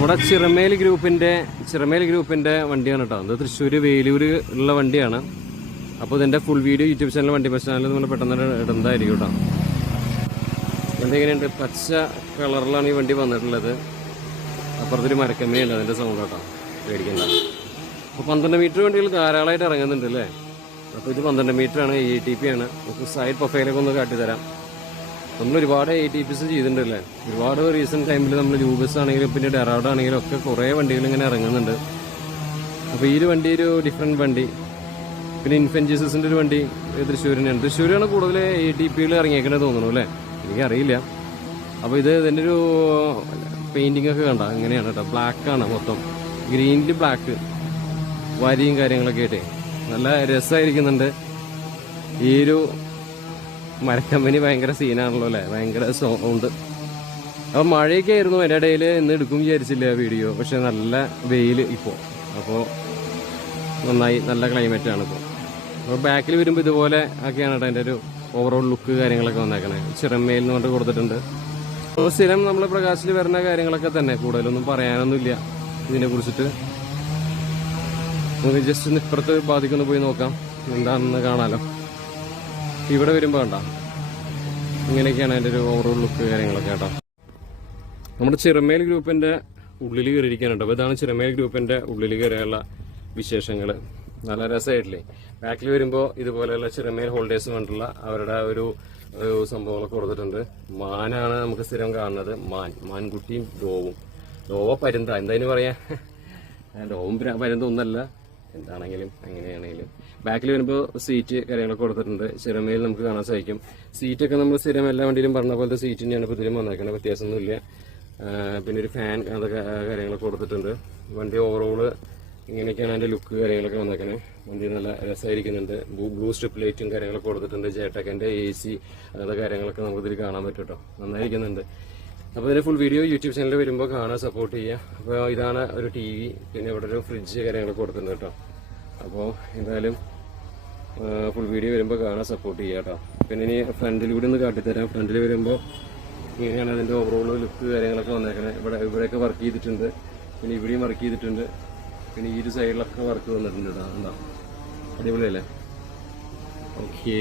നമ്മുടെ ചിറമേൽ ഗ്രൂപ്പിന്റെ വണ്ടിയാണ് കേട്ടോ. അത് തൃശ്ശൂർ വേലൂർ ഉള്ള വണ്ടിയാണ്. അപ്പോൾ ഇതിന്റെ ഫുൾ വീഡിയോ യൂട്യൂബ് ചാനൽ വണ്ടി ബസ് ചാനൽ നമ്മൾ പെട്ടെന്ന് ഇടുന്നതായിരിക്കും കേട്ടോ. വണ്ടി എങ്ങനെയുണ്ട്? പച്ച കളറിലാണ് ഈ വണ്ടി വന്നിട്ടുള്ളത്. അപ്പുറത്തൊരു മരക്കമ്മയുണ്ട്, അതിന്റെ സൗണ്ട് കേട്ടോ, പേടിക്കണ്ട. അപ്പോൾ 12 മീറ്റർ വണ്ടികൾ ധാരാളമായിട്ട് ഇറങ്ങുന്നുണ്ട് അല്ലേ. അപ്പോൾ ഇത് 12 മീറ്ററാണ്, ATP ആണ്. നമുക്ക് സൈഡ് പ്രൊഫൈലൊക്കെ ഒന്ന് കാട്ടിത്തരാം. നമ്മൾ ഒരുപാട് ATPs ചെയ്തിട്ടുണ്ടല്ലേ. ഒരുപാട് റീസെന്റ് ടൈമിൽ നമ്മൾ ലൂബസ് ആണെങ്കിലും പിന്നെ ഡെറാഡ് ആണെങ്കിലും ഒക്കെ കുറേ വണ്ടികൾ ഇങ്ങനെ ഇറങ്ങുന്നുണ്ട്. അപ്പോൾ ഈ ഒരു വണ്ടി ഒരു ഡിഫറെന്റ് വണ്ടി. പിന്നെ ഇൻഫെൻജീസസിന്റെ ഒരു വണ്ടി തൃശ്ശൂരിനാണ്. തൃശ്ശൂരാണ് കൂടുതൽ ATPകൾ ഇറങ്ങിയേക്കണത് തോന്നുന്നു അല്ലേ, എനിക്കറിയില്ല. അപ്പോൾ ഇതിൻ്റെ ഒരു പെയിന്റിംഗ് ഒക്കെ കണ്ട അങ്ങനെയാണ് കേട്ടോ. ബ്ലാക്ക് ആണ് മൊത്തം, ഗ്രീനിൽ ബ്ലാക്ക് വരിയും കാര്യങ്ങളൊക്കെ ആയിട്ട് നല്ല രസമായിരിക്കുന്നുണ്ട്. ഈ ഒരു മരക്കമ്പനി ഭയങ്കര സീനാണല്ലോ അല്ലേ, ഭയങ്കര സൗണ്ട്. അപ്പോൾ മഴയൊക്കെ ആയിരുന്നു എൻ്റെ ഇടയിൽ, ഇന്ന് എടുക്കും വിചാരിച്ചില്ല വീഡിയോ. പക്ഷെ നല്ല വെയിൽ ഇപ്പോൾ, അപ്പോൾ നന്നായി, നല്ല ക്ലൈമറ്റ് ആണ് ഇപ്പോൾ. അപ്പോൾ ബാക്കിൽ വരുമ്പോൾ ഇതുപോലെ ഒക്കെയാണ് കേട്ടോ എൻ്റെ ഒരു ഓവറോൾ ലുക്ക് കാര്യങ്ങളൊക്കെ വന്നേക്കണേ. ചിറമേൽ എന്ന് പറഞ്ഞിട്ട് കൊടുത്തിട്ടുണ്ട്. അപ്പോൾ സ്ഥിരം നമ്മൾ പ്രകാശിൽ വരുന്ന കാര്യങ്ങളൊക്കെ തന്നെ, കൂടുതലൊന്നും പറയാനൊന്നുമില്ല ഇതിനെ കുറിച്ചിട്ട്. നമുക്ക് ജസ്റ്റ് ഒന്ന് ഇപ്പുറത്ത് ബാധിക്കൊന്ന് പോയി നോക്കാം, എന്താണെന്ന് കാണാലോ. ഇവിടെ വരുമ്പോൾ കണ്ട ഇങ്ങനെയൊക്കെയാണ് അതിൻ്റെ ഒരു ഓവറോൾ ലുക്ക് കാര്യങ്ങളൊക്കെ കേട്ടോ. നമ്മുടെ ചിറമേൽ ഗ്രൂപ്പിന്റെ ഉള്ളിൽ കയറിയിരിക്കാനുണ്ട്. അപ്പോൾ ഇതാണ് ചിറമേൽ ഗ്രൂപ്പിന്റെ ഉള്ളിൽ കയറിയുള്ള വിശേഷങ്ങൾ. നല്ല രസമായിട്ടില്ലേ. ബാക്കിൽ വരുമ്പോൾ ഇതുപോലെയുള്ള ചിറമേൽ ഹോൾഡേഴ്സ് കണ്ടുള്ള അവരുടെ ഒരു സംഭവങ്ങളൊക്കെ കൊടുത്തിട്ടുണ്ട്. മാനാണ് നമുക്ക് സ്ഥിരം കാണുന്നത്, മാൻകുട്ടിയും ഡോവ പരുന്ത, എന്തായാലും പറയാ. ഡോവും പരുന്ത ഒന്നല്ല, എന്താണെങ്കിലും എങ്ങനെയാണെങ്കിലും. ബാക്കിൽ വരുമ്പോൾ സീറ്റ് കാര്യങ്ങളൊക്കെ കൊടുത്തിട്ടുണ്ട്. ചിറമേൽ നമുക്ക് കാണാൻ സാധിക്കും. സീറ്റൊക്കെ നമ്മൾ സ്ഥിരം എല്ലാ വണ്ടിയിലും പറഞ്ഞ പോലത്തെ സീറ്റ് തന്നെയാണ് ഇപ്പോൾ ഇതിലും വന്നേക്കുന്നത്, വ്യത്യാസമൊന്നുമില്ല. പിന്നെ ഒരു ഫാൻ അതൊക്കെ കാര്യങ്ങളൊക്കെ കൊടുത്തിട്ടുണ്ട്. വണ്ടി ഓവറോള് ഇങ്ങനെയൊക്കെയാണ് അതിൻ്റെ ലുക്ക് കാര്യങ്ങളൊക്കെ വന്നേക്കുന്നത്. വണ്ടി നല്ല രസമായിരിക്കുന്നുണ്ട്. ബ്ലൂ സ്ട്രിപ്പ് ലൈറ്റും കാര്യങ്ങളൊക്കെ കൊടുത്തിട്ടുണ്ട്. ജെടെക്കിന്റെ AC അങ്ങനത്തെ കാര്യങ്ങളൊക്കെ നമുക്ക് ഇതിൽ കാണാൻ പറ്റും കേട്ടോ, നന്നായിരിക്കുന്നുണ്ട്. അപ്പോൾ ഇതിന്റെ ഫുൾ വീഡിയോ യൂട്യൂബ് ചാനലിൽ വരുമ്പോൾ കാണാൻ സപ്പോർട്ട് ചെയ്യുക. അപ്പോൾ ഇതാണ് ഒരു TV, പിന്നെ ഇവിടെ ഒരു ഫ്രിഡ്ജ് കാര്യങ്ങളൊക്കെ കൊടുത്തിട്ടുണ്ട് കേട്ടോ. അപ്പോൾ എന്തായാലും ഫുൾ വീഡിയോ വരുമ്പോൾ കാണാൻ സപ്പോർട്ട് ചെയ്യുക കേട്ടോ. പിന്നെ ഇനി ഫ്രണ്ടിലൂടെ ഒന്ന് കാട്ടിത്തരാം. ഫ്രണ്ടിൽ വരുമ്പോൾ ഇങ്ങനെയാണ് അതിൻ്റെ ഓവറോൾ ലുക്ക് കാര്യങ്ങളൊക്കെ വന്നേക്കണേ. ഇവിടെയൊക്കെ വർക്ക് ചെയ്തിട്ടുണ്ട്, പിന്നെ ഇവിടെയും വർക്ക് ചെയ്തിട്ടുണ്ട്, പിന്നെ ഈ ഒരു സൈഡിലൊക്കെ വർക്ക് വന്നിട്ടുണ്ട് കേട്ടോ. എന്താ അടിപൊളിയല്ലേ? ഓക്കേ.